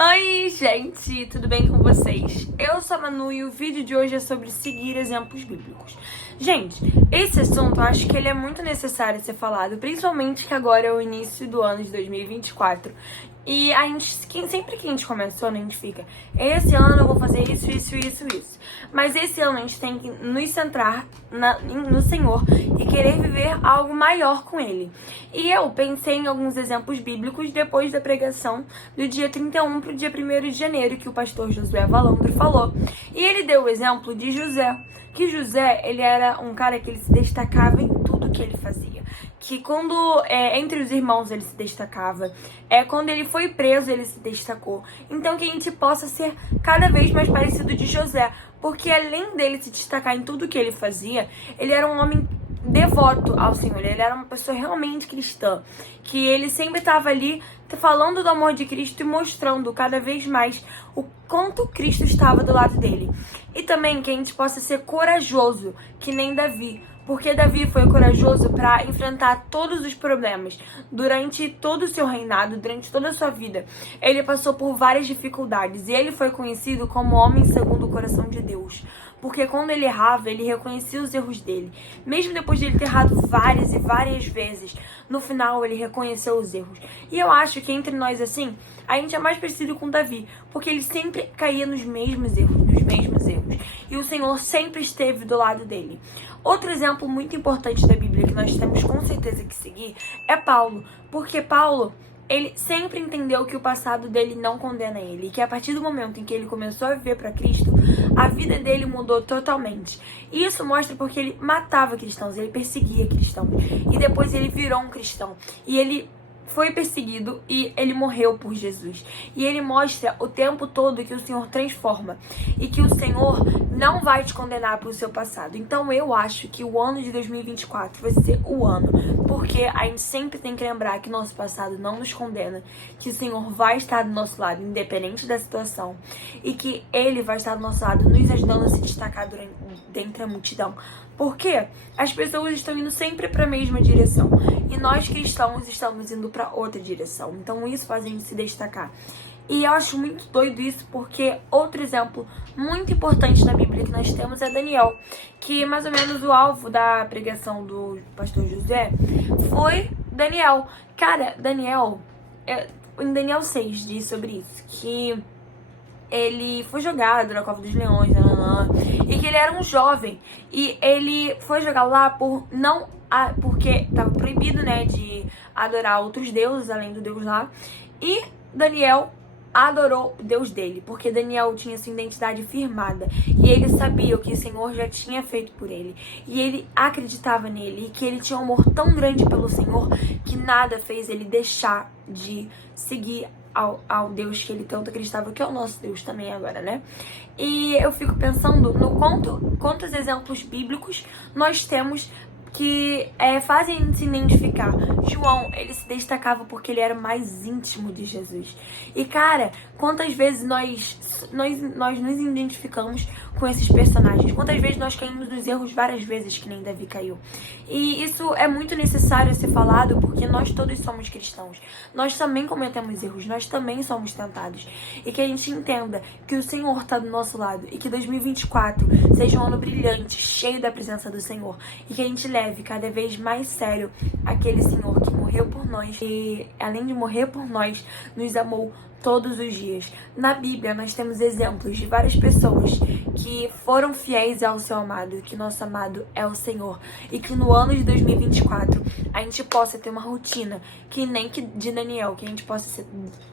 Oi, gente, tudo bem com vocês? Eu sou a Manu e o vídeo de hoje é sobre seguir exemplos bíblicos. Gente, esse assunto eu acho que ele é muito necessário ser falado, principalmente que agora é o início do ano de 2024. E a gente, sempre que a gente começa o ano, a gente fica, esse ano eu vou fazer isso. Mas esse ano a gente tem que nos centrar no Senhor e querer viver algo maior com Ele. E eu pensei em alguns exemplos bíblicos depois da pregação do dia 31 para o dia 1º de janeiro, que o pastor Josué Valandro falou. E ele deu o exemplo de José, que José, ele era um cara que ele se destacava em tudo que ele fazia. Que quando entre os irmãos ele se destacava, quando ele foi preso ele se destacou. Então que a gente possa ser cada vez mais parecido de José, porque além dele se destacar em tudo que ele fazia, ele era um homem devoto ao Senhor, ele era uma pessoa realmente cristã, que ele sempre estava ali falando do amor de Cristo e mostrando cada vez mais o quanto Cristo estava do lado dele. E também que a gente possa ser corajoso, que nem Davi, porque Davi foi corajoso para enfrentar todos os problemas durante todo o seu reinado, durante toda a sua vida. Ele passou por várias dificuldades e ele foi conhecido como homem segundo o coração de Deus. Porque quando ele errava, ele reconhecia os erros dele. Mesmo depois de ele ter errado várias e várias vezes, no final ele reconheceu os erros. E eu acho que entre nós, assim, a gente é mais parecido com Davi, porque ele sempre caía nos mesmos erros. E o Senhor sempre esteve do lado dele. Outro exemplo muito importante da Bíblia que nós temos com certeza que seguir é Paulo. Porque Paulo, ele sempre entendeu que o passado dele não condena ele. E que a partir do momento em que ele começou a viver para Cristo, a vida dele mudou totalmente. E isso mostra porque ele matava cristãos, ele perseguia cristãos. E depois ele virou um cristão. E ele foi perseguido e ele morreu por Jesus. E ele mostra o tempo todo que o Senhor transforma e que o Senhor não vai te condenar pelo seu passado. Então eu acho que o ano de 2024 vai ser o ano, porque a gente sempre tem que lembrar que nosso passado não nos condena, que o Senhor vai estar do nosso lado, independente da situação, e que Ele vai estar do nosso lado, nos ajudando a se destacar dentre a multidão. Porque as pessoas estão indo sempre para a mesma direção e nós cristãos estamos indo para outra direção. Então isso faz a gente se destacar. E eu acho muito doido isso porque outro exemplo muito importante na Bíblia que nós temos é Daniel, que mais ou menos o alvo da pregação do pastor José foi Daniel. Cara, Daniel, em Daniel 6 diz sobre isso, que ele foi jogado na cova dos leões, e que ele era um jovem. E ele foi jogado lá porque estava proibido, né, de adorar outros deuses além do Deus lá. E Daniel adorou o Deus dele, porque Daniel tinha sua identidade firmada. E ele sabia o que o Senhor já tinha feito por ele. E ele acreditava nele, e que ele tinha um amor tão grande pelo Senhor, que nada fez ele deixar de seguir ao Deus que ele tanto acreditava, que é o nosso Deus também agora, né? E eu fico pensando no quantos exemplos bíblicos nós temos que fazem a gente se identificar. João, ele se destacava porque ele era mais íntimo de Jesus. E cara, quantas vezes nós nos identificamos com esses personagens? Quantas vezes nós caímos nos erros várias vezes, que nem Davi caiu? E isso é muito necessário ser falado porque nós todos somos cristãos. Nós também cometemos erros, nós também somos tentados. E que a gente entenda que o Senhor está do nosso lado e que 2024 seja um ano brilhante, cheio da presença do Senhor. E que a gente leve cada vez mais sério aquele Senhor que morreu por nós e, além de morrer por nós, nos amou todos os dias. Na Bíblia nós temos exemplos de várias pessoas que foram fiéis ao seu amado, que nosso amado é o Senhor, e que no ano de 2024 a gente possa ter uma rotina que nem que de Daniel, que a gente possa ser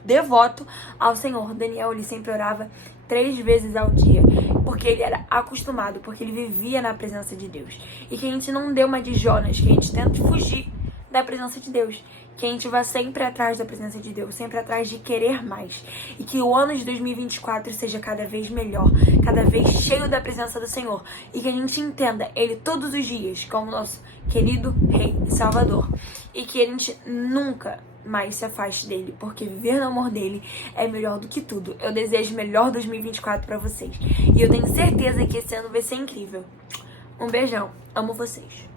devoto ao Senhor. Daniel, ele sempre orava 3 vezes ao dia, porque ele era acostumado, porque ele vivia na presença de Deus. E que a gente não dê uma de Jonas, que a gente tente fugir da presença de Deus, que a gente vá sempre atrás da presença de Deus, sempre atrás de querer mais. E que o ano de 2024 seja cada vez melhor, cada vez cheio da presença do Senhor. E que a gente entenda Ele todos os dias como nosso querido Rei e Salvador. E que a gente nunca mais se afaste dele, porque viver no amor dele é melhor do que tudo. Eu desejo o melhor 2024 pra vocês. E eu tenho certeza que esse ano vai ser incrível. Um beijão. Amo vocês.